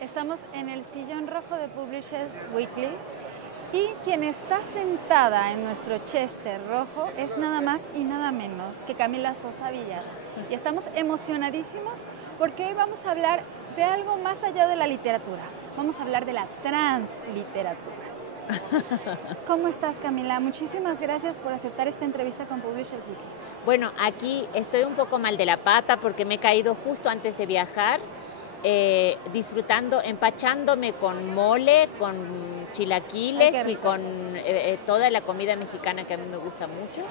Estamos en el sillón rojo de Publishers Weekly y quien está sentada en nuestro Chester rojo es nada más y nada menos que Camila Sosa Villada. Y estamos emocionadísimos porque hoy vamos a hablar de algo más allá de la literatura. Vamos a hablar de la transliteratura. ¿Cómo estás, Camila? Muchísimas gracias por aceptar esta entrevista con Publishers Weekly. Bueno, aquí estoy un poco mal de la pata porque me he caído justo antes de viajar, disfrutando, empachándome con mole, con chilaquiles y con toda la comida mexicana que a mí me gusta mucho,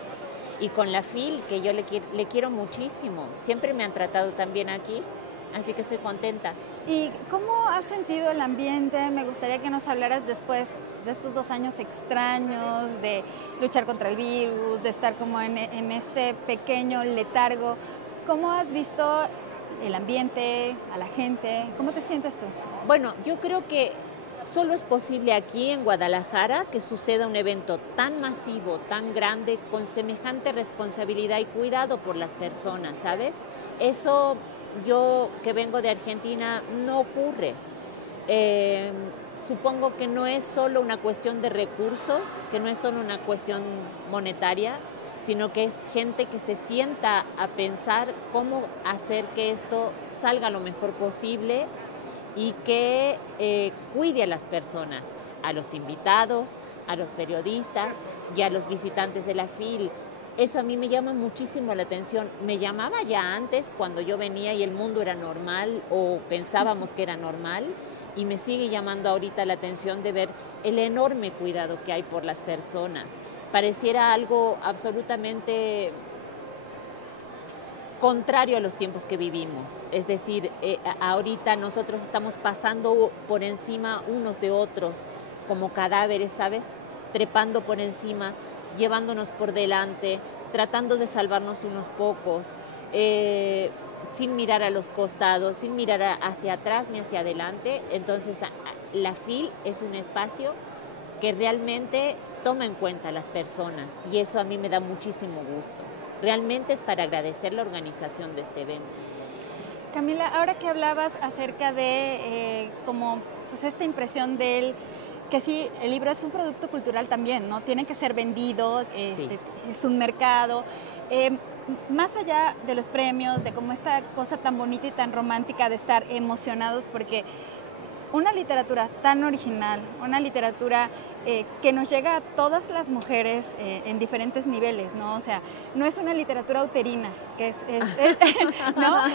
y con la FIL, que yo le quiero muchísimo. Siempre me han tratado tan bien aquí, así que estoy contenta. ¿Y cómo has sentido el ambiente? Me gustaría que nos hablaras después de estos 2 años extraños, de luchar contra el virus, de estar como en este pequeño letargo. ¿Cómo has visto el ambiente, a la gente? ¿Cómo te sientes tú? Bueno, yo creo que solo es posible aquí en Guadalajara que suceda un evento tan masivo, tan grande, con semejante responsabilidad y cuidado por las personas, ¿sabes? Eso yo, que vengo de Argentina, no ocurre. Supongo que no es solo una cuestión de recursos, que no es solo una cuestión monetaria, sino que es gente que se sienta a pensar cómo hacer que esto salga lo mejor posible y que cuide a las personas, a los invitados, a los periodistas y a los visitantes de la FIL. Eso a mí me llama muchísimo la atención. Me llamaba ya antes, cuando yo venía y el mundo era normal o pensábamos que era normal, y me sigue llamando ahorita la atención de ver el enorme cuidado que hay por las personas. Pareciera algo absolutamente contrario a los tiempos que vivimos. Es decir, ahorita nosotros estamos pasando por encima unos de otros como cadáveres, ¿sabes? Trepando por encima, llevándonos por delante, tratando de salvarnos unos pocos, sin mirar a los costados, sin mirar hacia atrás ni hacia adelante. Entonces, la FIL es un espacio que realmente toma en cuenta a las personas, y eso a mí me da muchísimo gusto. Realmente es para agradecer la organización de este evento. Camila, ahora que hablabas acerca de como pues esta impresión de él, que sí, el libro es un producto cultural también, ¿no? Tiene que ser vendido, Sí. Es un mercado. Más allá de los premios, de como esta cosa tan bonita y tan romántica de estar emocionados, porque una literatura tan original, una literatura que nos llega a todas las mujeres en diferentes niveles, ¿no? O sea, no es una literatura uterina, que ¿no?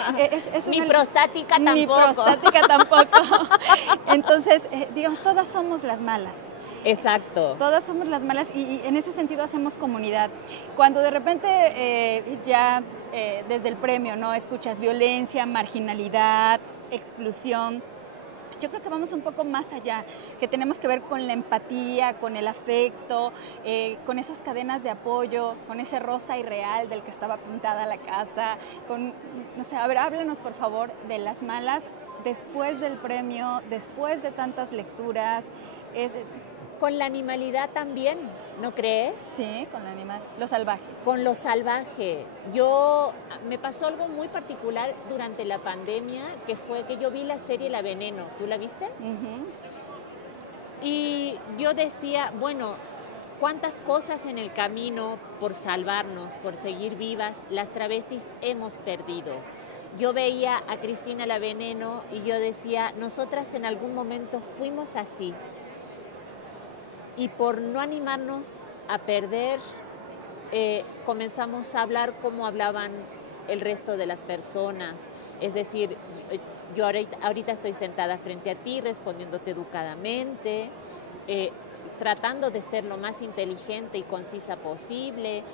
Ni prostática tampoco. Ni prostática tampoco. Entonces, digamos, todas somos las malas. Exacto. Todas somos las malas y en ese sentido hacemos comunidad. Cuando de repente desde el premio, ¿no? Escuchas violencia, marginalidad, exclusión, yo creo que vamos un poco más allá, que tenemos que ver con la empatía, con el afecto, con esas cadenas de apoyo, con ese rosa irreal del que estaba pintada la casa, no sé, a ver, háblenos por favor de las malas después del premio, después de tantas lecturas. Con la animalidad también, ¿no crees? Sí, con lo salvaje. Con lo salvaje. Me pasó algo muy particular durante la pandemia, que fue que yo vi la serie La Veneno. ¿Tú la viste? Uh-huh. Y yo decía, bueno, cuántas cosas en el camino por salvarnos, por seguir vivas, las travestis hemos perdido. Yo veía a Cristina La Veneno y yo decía, nosotras en algún momento fuimos así. Y por no animarnos a perder, comenzamos a hablar como hablaban el resto de las personas. Es decir, yo ahorita estoy sentada frente a ti, respondiéndote educadamente, tratando de ser lo más inteligente y concisa posible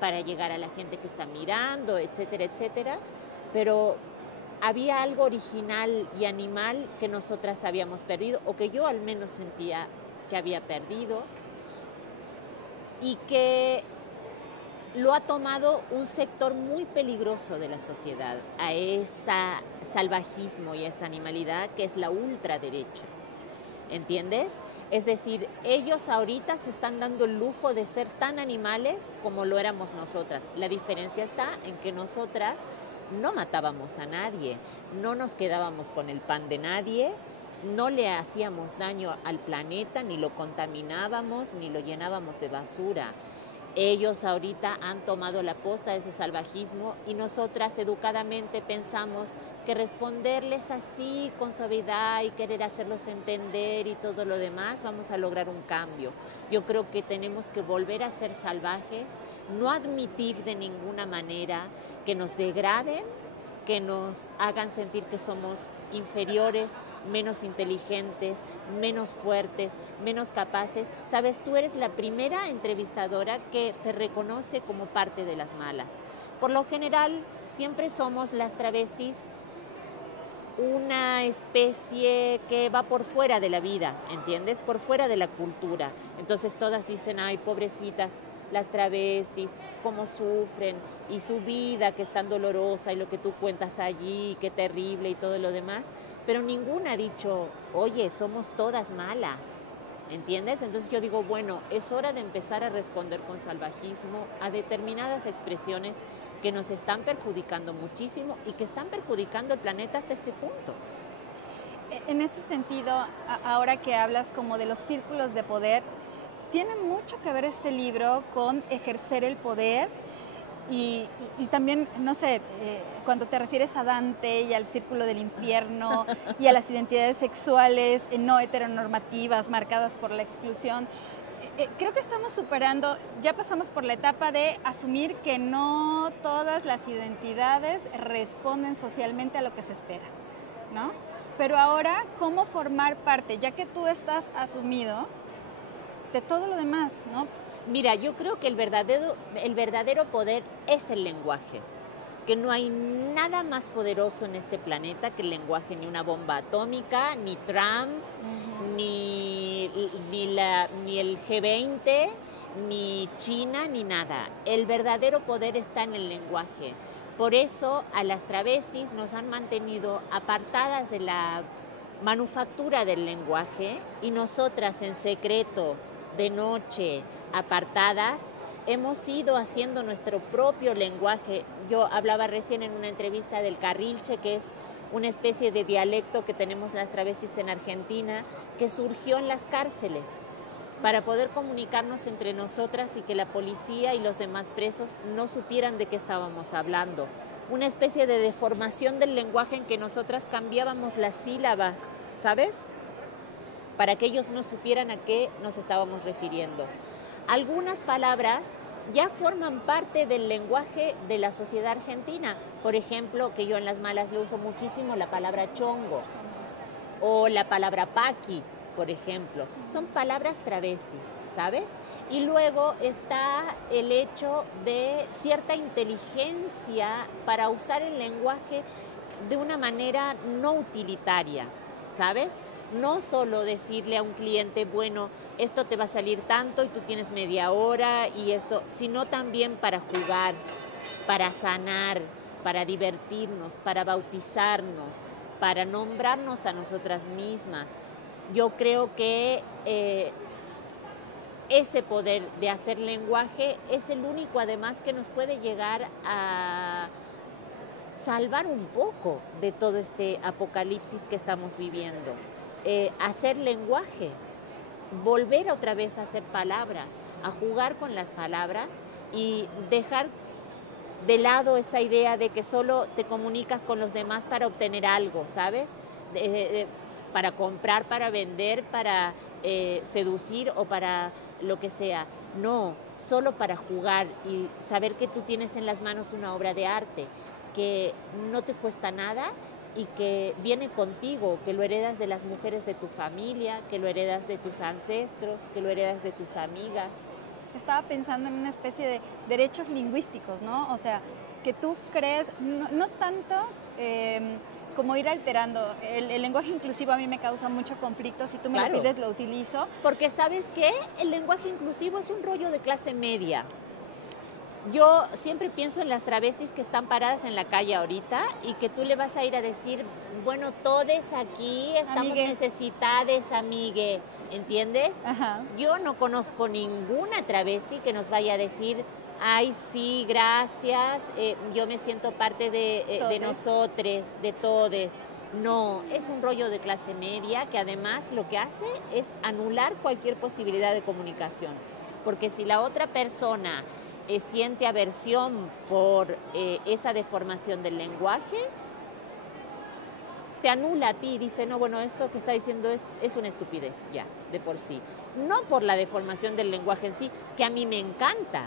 para llegar a la gente que está mirando, etcétera, etcétera. Pero había algo original y animal que nosotras habíamos perdido, o que yo al menos sentía que había perdido, y que lo ha tomado un sector muy peligroso de la sociedad, a ese salvajismo y esa animalidad que es la ultraderecha. ¿Entiendes? Es decir, ellos ahorita se están dando el lujo de ser tan animales como lo éramos nosotras. La diferencia está en que nosotras no matábamos a nadie, no nos quedábamos con el pan de nadie, no le hacíamos daño al planeta, ni lo contaminábamos, ni lo llenábamos de basura. Ellos ahorita han tomado la posta de ese salvajismo y nosotras educadamente pensamos que responderles así con suavidad y querer hacerlos entender y todo lo demás, vamos a lograr un cambio. Yo creo que tenemos que volver a ser salvajes, no admitir de ninguna manera que nos degraden, que nos hagan sentir que somos inferiores, menos inteligentes, menos fuertes, menos capaces. Sabes, tú eres la primera entrevistadora que se reconoce como parte de las malas. Por lo general, siempre somos las travestis una especie que va por fuera de la vida, ¿entiendes? Por fuera de la cultura. Entonces todas dicen, ay, pobrecitas, las travestis, cómo sufren, y su vida que es tan dolorosa, y lo que tú cuentas allí, qué terrible y todo lo demás. Pero ninguna ha dicho, oye, somos todas malas, ¿entiendes? Entonces yo digo, bueno, es hora de empezar a responder con salvajismo a determinadas expresiones que nos están perjudicando muchísimo y que están perjudicando el planeta hasta este punto. En ese sentido, ahora que hablas como de los círculos de poder, tiene mucho que ver este libro con ejercer el poder y también, no sé, cuando te refieres a Dante y al círculo del infierno y a las identidades sexuales no heteronormativas marcadas por la exclusión, creo que estamos superando, ya pasamos por la etapa de asumir que no todas las identidades responden socialmente a lo que se espera, ¿no? Pero ahora, ¿cómo formar parte, ya que tú estás asumido, de todo lo demás, ¿no? Mira, yo creo que el verdadero poder es el lenguaje, que no hay nada más poderoso en este planeta que el lenguaje, ni una bomba atómica, ni Trump, ni el G20, ni China, ni nada. El verdadero poder está en el lenguaje. Por eso a las travestis nos han mantenido apartadas de la manufactura del lenguaje y nosotras en secreto, de noche, apartadas, hemos ido haciendo nuestro propio lenguaje. Yo hablaba recién en una entrevista del carrilche, que es una especie de dialecto que tenemos las travestis en Argentina, que surgió en las cárceles para poder comunicarnos entre nosotras y que la policía y los demás presos no supieran de qué estábamos hablando. Una especie de deformación del lenguaje en que nosotras cambiábamos las sílabas, ¿sabes? Para que ellos no supieran a qué nos estábamos refiriendo. Algunas palabras ya forman parte del lenguaje de la sociedad argentina. Por ejemplo, que yo en las malas le uso muchísimo la palabra chongo o la palabra paqui, por ejemplo. Son palabras travestis, ¿sabes? Y luego está el hecho de cierta inteligencia para usar el lenguaje de una manera no utilitaria, ¿sabes? No solo decirle a un cliente, bueno, esto te va a salir tanto y tú tienes media hora y esto, sino también para jugar, para sanar, para divertirnos, para bautizarnos, para nombrarnos a nosotras mismas. Yo creo que ese poder de hacer lenguaje es el único además que nos puede llegar a salvar un poco de todo este apocalipsis que estamos viviendo. Hacer lenguaje, volver otra vez a hacer palabras, a jugar con las palabras y dejar de lado esa idea de que solo te comunicas con los demás para obtener algo, ¿sabes? Para comprar, para vender, para seducir o para lo que sea. No, solo para jugar y saber que tú tienes en las manos una obra de arte que no te cuesta nada y que viene contigo, que lo heredas de las mujeres de tu familia, que lo heredas de tus ancestros, que lo heredas de tus amigas. Estaba pensando en una especie de derechos lingüísticos, ¿no? O sea, que tú crees, no tanto como ir alterando. El lenguaje inclusivo a mí me causa mucho conflicto. Si tú me lo pides, lo utilizo. Porque ¿sabes qué? El lenguaje inclusivo es un rollo de clase media. Yo siempre pienso en las travestis que están paradas en la calle ahorita y que tú le vas a ir a decir, bueno, todes aquí estamos Amigue. necesitadas, amigue, ¿entiendes? Ajá. Yo no conozco ninguna travesti que nos vaya a decir, ay, sí, gracias, yo me siento parte de Todes. nosotros, de todes. No, es un rollo de clase media que además lo que hace es anular cualquier posibilidad de comunicación. Porque si la otra persona siente aversión por esa deformación del lenguaje, te anula a ti y dice, no, bueno, esto que está diciendo es una estupidez ya, de por sí. No por la deformación del lenguaje en sí, que a mí me encanta,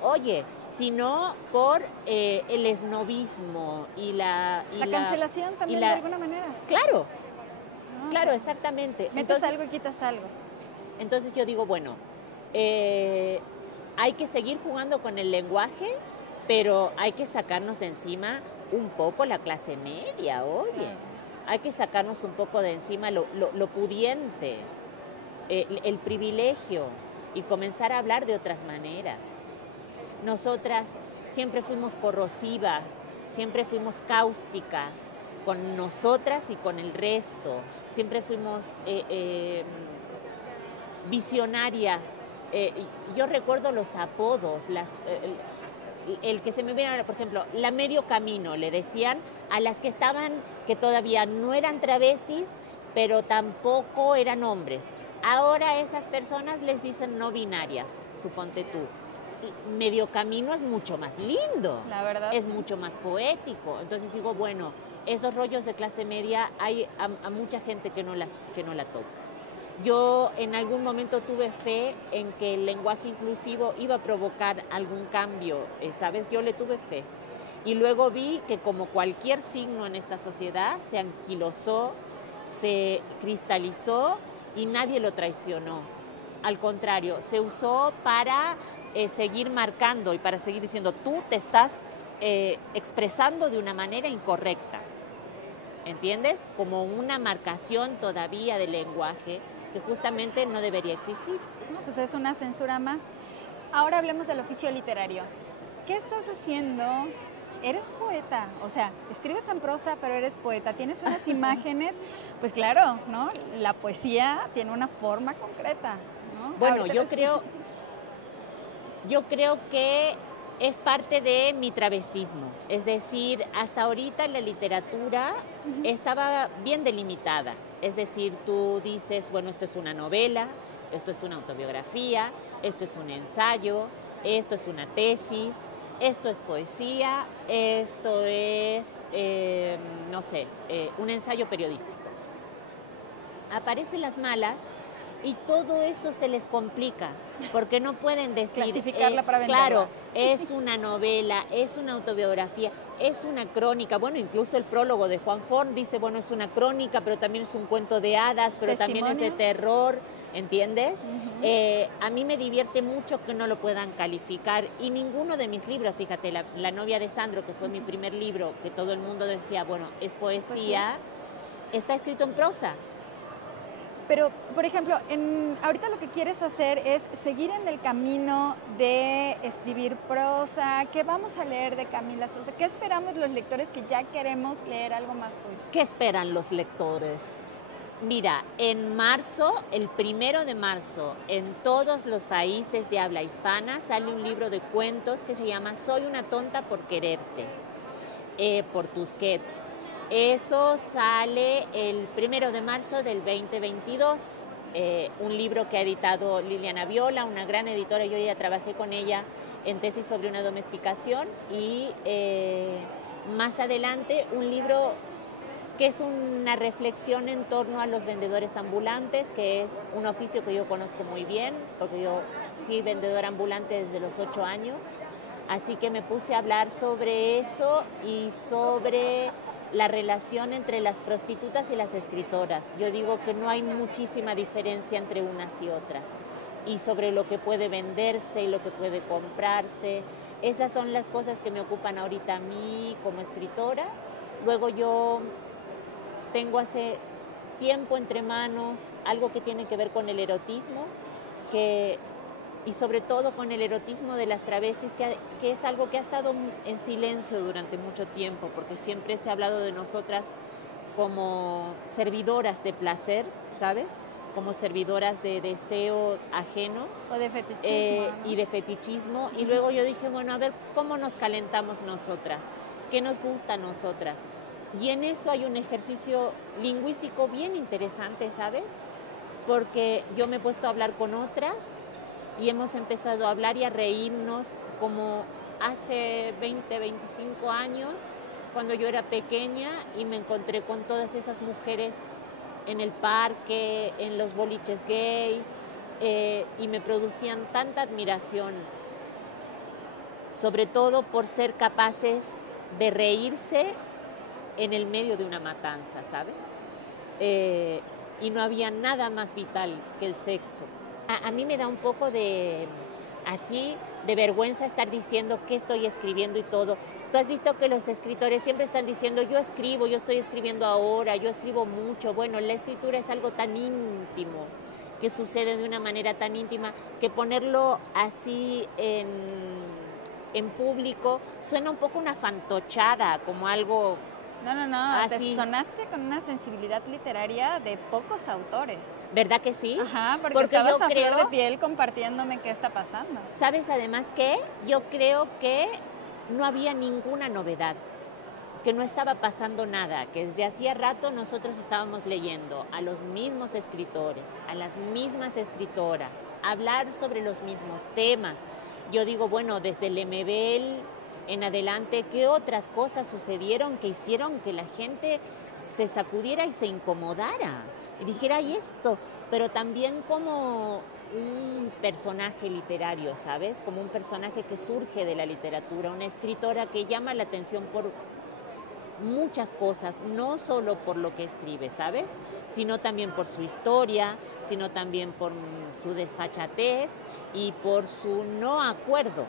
oye, sino por el esnobismo y la cancelación también de alguna manera. Claro, ¿no? claro, exactamente. Metes algo y quitas algo. Entonces yo digo, bueno, hay que seguir jugando con el lenguaje, pero hay que sacarnos de encima un poco la clase media, oye. Hay que sacarnos un poco de encima lo pudiente, el privilegio y comenzar a hablar de otras maneras. Nosotras siempre fuimos corrosivas, siempre fuimos cáusticas con nosotras y con el resto. Siempre fuimos visionarias. Yo recuerdo los apodos, el que se me viene ahora, por ejemplo, la medio camino, le decían a las que estaban, que todavía no eran travestis, pero tampoco eran hombres. Ahora a esas personas les dicen no binarias, suponte tú. Medio camino es mucho más lindo, la verdad. Es mucho más poético. Entonces digo, bueno, esos rollos de clase media hay a mucha gente que no la toca. Yo en algún momento tuve fe en que el lenguaje inclusivo iba a provocar algún cambio, ¿sabes? Yo le tuve fe. Y luego vi que como cualquier signo en esta sociedad, se anquilosó, se cristalizó y nadie lo traicionó. Al contrario, se usó para seguir marcando y para seguir diciendo, tú te estás expresando de una manera incorrecta. ¿Entiendes? Como una marcación todavía del lenguaje que justamente no debería existir. No, pues es una censura más. Ahora hablemos del oficio literario. ¿Qué estás haciendo? Eres poeta, o sea, escribes en prosa, pero eres poeta. Tienes unas imágenes, pues claro, ¿no? La poesía tiene una forma concreta, ¿no? Bueno, yo creo que es parte de mi travestismo. Es decir, hasta ahorita la literatura estaba bien delimitada. Es decir, tú dices, bueno, esto es una novela, esto es una autobiografía, esto es un ensayo, esto es una tesis, esto es poesía, esto es, un ensayo periodístico. Aparecen las malas y todo eso se les complica, porque no pueden decir... Clasificarla para venderla. Claro, es una novela, es una autobiografía, es una crónica. Bueno, incluso el prólogo de Juan Forn dice, bueno, es una crónica, pero también es un cuento de hadas, pero también es de terror, ¿entiendes? A mí me divierte mucho que no lo puedan calificar, y ninguno de mis libros, fíjate, La novia de Sandro, que fue mi primer libro, que todo el mundo decía, bueno, es poesía, está escrito en prosa. Pero, por ejemplo, ahorita lo que quieres hacer es seguir en el camino de escribir prosa. ¿Qué vamos a leer de Camila Sosa? ¿Qué esperamos los lectores que ya queremos leer algo más tuyo? ¿Qué esperan los lectores? Mira, en marzo, el 1 de marzo, en todos los países de habla hispana sale un libro de cuentos que se llama Soy una tonta por quererte, por Tusquets. Eso sale el 1 de marzo del 2022, un libro que ha editado Liliana Viola, una gran editora. Yo ya trabajé con ella en tesis sobre una domesticación, y más adelante un libro que es una reflexión en torno a los vendedores ambulantes, que es un oficio que yo conozco muy bien, porque yo fui vendedora ambulante desde los 8 años, así que me puse a hablar sobre eso y sobre la relación entre las prostitutas y las escritoras. Yo digo que no hay muchísima diferencia entre unas y otras, y sobre lo que puede venderse y lo que puede comprarse. Esas son las cosas que me ocupan ahorita a mí como escritora. Luego yo tengo hace tiempo entre manos algo que tiene que ver con el erotismo, que y sobre todo con el erotismo de las travestis, que es algo que ha estado en silencio durante mucho tiempo, porque siempre se ha hablado de nosotras como servidoras de placer, ¿sabes? Como servidoras de deseo ajeno. O de fetichismo. ¿No? Y de fetichismo. Y luego yo dije, bueno, a ver, ¿cómo nos calentamos nosotras? ¿Qué nos gusta a nosotras? Y en eso hay un ejercicio lingüístico bien interesante, ¿sabes? Porque yo me he puesto a hablar con otras y hemos empezado a hablar y a reírnos como hace 20, 25 años, cuando yo era pequeña y me encontré con todas esas mujeres en el parque, en los boliches gays, y me producían tanta admiración, sobre todo por ser capaces de reírse en el medio de una matanza, ¿sabes? Y no había nada más vital que el sexo. A mí me da un poco de vergüenza estar diciendo qué estoy escribiendo y todo. Tú has visto que los escritores siempre están diciendo, yo estoy escribiendo ahora, yo escribo mucho. Bueno, la escritura es algo tan íntimo, que sucede de una manera tan íntima, que ponerlo así en público suena un poco una fantochada, como algo... No, te sonaste con una sensibilidad literaria de pocos autores. ¿Verdad que sí? Ajá, porque estabas a flor de piel compartiéndome qué está pasando. ¿Sabes además qué? Yo creo que no había ninguna novedad, que no estaba pasando nada, que desde hacía rato nosotros estábamos leyendo a los mismos escritores, a las mismas escritoras, hablar sobre los mismos temas. Yo digo, bueno, desde Lemebel en adelante, ¿qué otras cosas sucedieron que hicieron que la gente se sacudiera y se incomodara? Y dijera, ¿y esto? Pero también como un personaje literario, ¿sabes? Como un personaje que surge de la literatura, una escritora que llama la atención por muchas cosas, no solo por lo que escribe, ¿sabes? Sino también por su historia, sino también por su desfachatez y por su no acuerdo.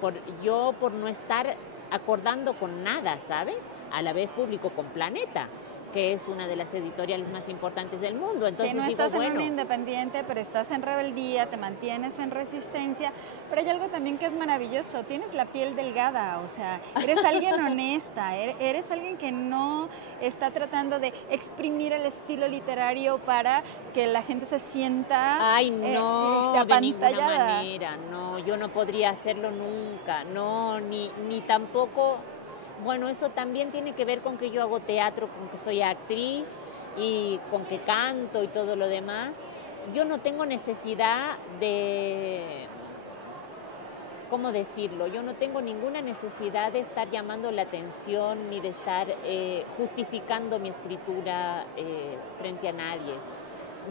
Por no estar acordando con nada, ¿sabes? A la vez publico con Planeta, que es una de las editoriales más importantes del mundo. Entonces, sí, no estás en una independiente, pero estás en rebeldía, te mantienes en resistencia, pero hay algo también que es maravilloso, tienes la piel delgada, o sea, eres alguien honesta, eres alguien que no está tratando de exprimir el estilo literario para que la gente se sienta Ay, no, de ninguna manera, no, yo no podría hacerlo nunca, no, ni tampoco... Bueno, eso también tiene que ver con que yo hago teatro, con que soy actriz y con que canto y todo lo demás. Yo no tengo necesidad de, ¿cómo decirlo? Yo no tengo ninguna necesidad de estar llamando la atención ni de estar justificando mi escritura frente a nadie.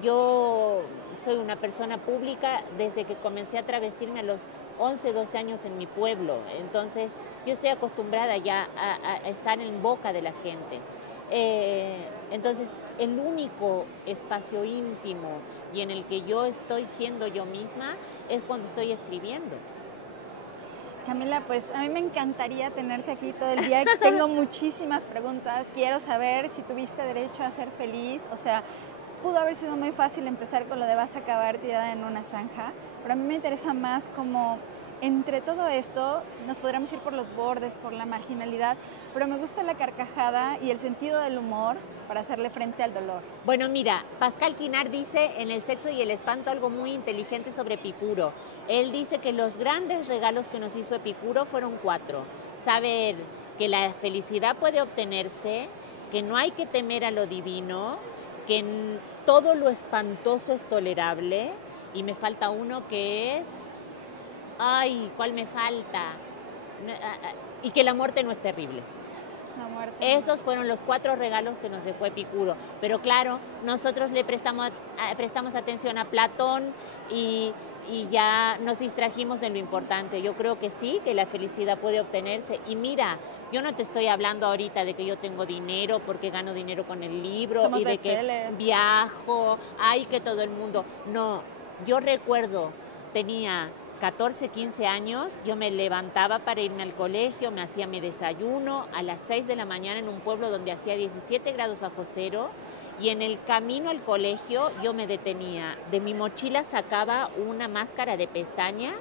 Yo soy una persona pública desde que comencé a travestirme a los 11, 12 años en mi pueblo. Entonces, yo estoy acostumbrada ya a estar en boca de la gente. Entonces, el único espacio íntimo y en el que yo estoy siendo yo misma es cuando estoy escribiendo. Camila, pues a mí me encantaría tenerte aquí todo el día. Tengo muchísimas preguntas. Quiero saber si tuviste derecho a ser feliz. O sea, pudo haber sido muy fácil empezar con lo de vas a acabar tirada en una zanja, pero a mí me interesa más como entre todo esto nos podríamos ir por los bordes, por la marginalidad, pero me gusta la carcajada y el sentido del humor para hacerle frente al dolor. Bueno, mira, Pascal Quinar dice en El sexo y el espanto algo muy inteligente sobre Epicuro. Él dice que los grandes regalos que nos hizo Epicuro fueron 4. Saber que la felicidad puede obtenerse, que no hay que temer a lo divino, que todo lo espantoso es tolerable, y me falta uno que es... Ay, ¿cuál me falta? Y que la muerte no es terrible. Esos fueron los 4 regalos que nos dejó Epicuro. Pero claro, nosotros le prestamos atención a Platón y ya nos distrajimos de lo importante. Yo creo que sí, que la felicidad puede obtenerse. Y mira, yo no te estoy hablando ahorita de que yo tengo dinero porque gano dinero con el libro. Somos y de que viajo, ay, que todo el mundo. No, yo recuerdo, tenía 14, 15 años, yo me levantaba para irme al colegio, me hacía mi desayuno a las 6 de la mañana en un pueblo donde hacía 17 grados bajo cero Y en el camino al colegio yo me detenía. De mi mochila sacaba una máscara de pestañas,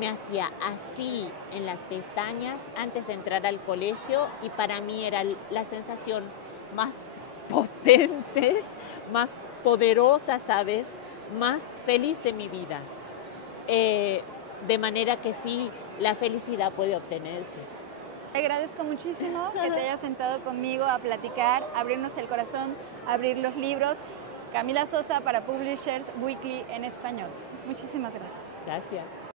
me hacía así en las pestañas antes de entrar al colegio y para mí era la sensación más potente, más poderosa, ¿sabes? Más feliz de mi vida. De manera que sí, la felicidad puede obtenerse. Te agradezco muchísimo que te hayas sentado conmigo a platicar, abrirnos el corazón, abrir los libros. Camila Sosa para Publishers Weekly en español. Muchísimas gracias. Gracias.